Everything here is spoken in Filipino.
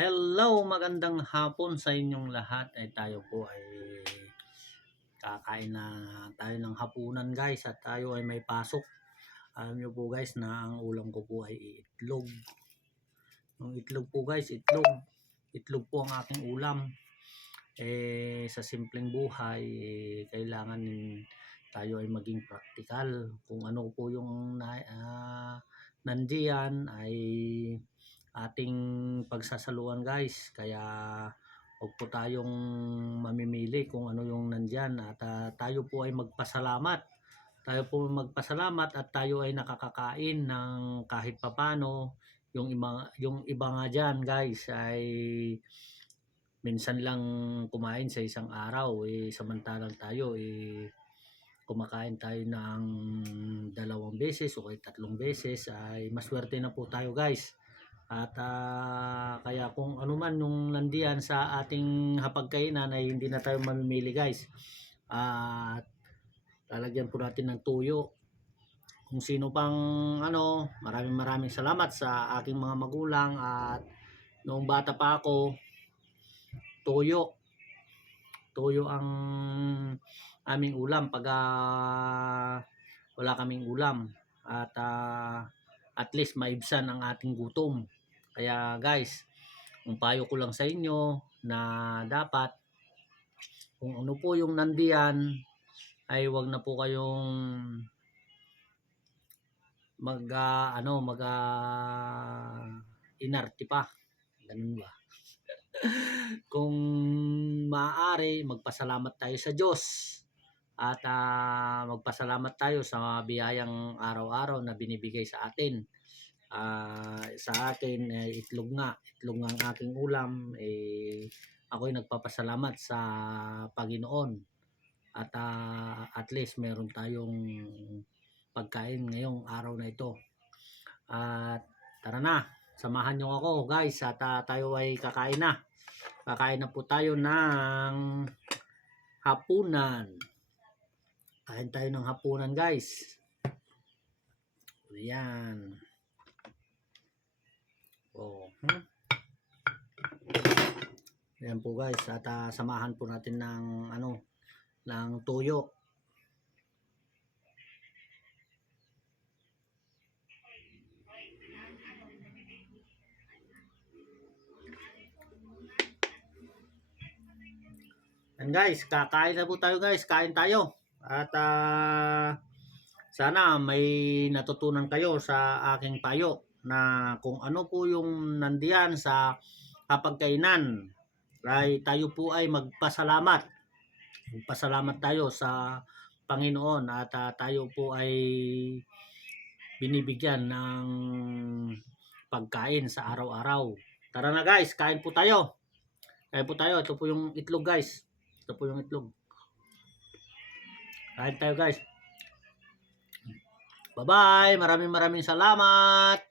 Hello, magandang hapon sa inyong lahat. Tayo po ay kakain na tayo ng hapunan guys at tayo ay may pasok. Alam nyo po guys na ang ulam ko po ay itlog. Yung itlog po guys, itlog po ang aking ulam. Sa simpleng buhay, kailangan tayo ay maging praktikal. Kung ano po yung nandiyan ay ating pagsasaluan guys, kaya huwag po tayong mamimili kung ano yung nandyan at tayo po ay magpasalamat at tayo ay nakakakain ng kahit papano. Yung iba nga dyan guys ay minsan lang kumain sa isang araw, samantalang tayo kumakain tayo ng 2 beses o 3 beses, ay maswerte na po tayo guys. At kaya kung ano man yung nandiyan sa ating hapagkainan ay hindi na tayo mamimili guys. At lalagyan po natin ng tuyo. Kung sino pang maraming salamat sa aking mga magulang, at noong bata pa ako, tuyo ang aming ulam pag wala kaming ulam, at least maibsan ang ating gutom. Kaya guys, ang payo ko lang sa inyo na dapat kung ano po yung nandiyan ay wag na po kayong inarte pa. Ganun ba? Kung maaari, magpasalamat tayo sa Diyos at magpasalamat tayo sa biyayang araw-araw na binibigay sa atin. Sa akin itlog nga ang aking ulam. Ako'y nagpapasalamat sa Panginoon at at least meron tayong pagkain ngayong araw na ito. At tara na, samahan nyo ako guys at tayo ay kakain na po tayo ng hapunan. Kain tayo ng hapunan guys. Ayan. Ayan po guys, at samahan po natin ng tuyo. And guys, kakain na po tayo guys, kain tayo. At sana may natutunan kayo sa aking payo na kung ano po yung nandiyan sa hapagkainan ay tayo po ay magpasalamat. Magpasalamat tayo sa Panginoon at tayo po ay binibigyan ng pagkain sa araw-araw. Tara na guys, kain po tayo. Ito po yung itlog guys. Ito po yung itlog. Kain tayo guys. Bye-bye. Maraming salamat.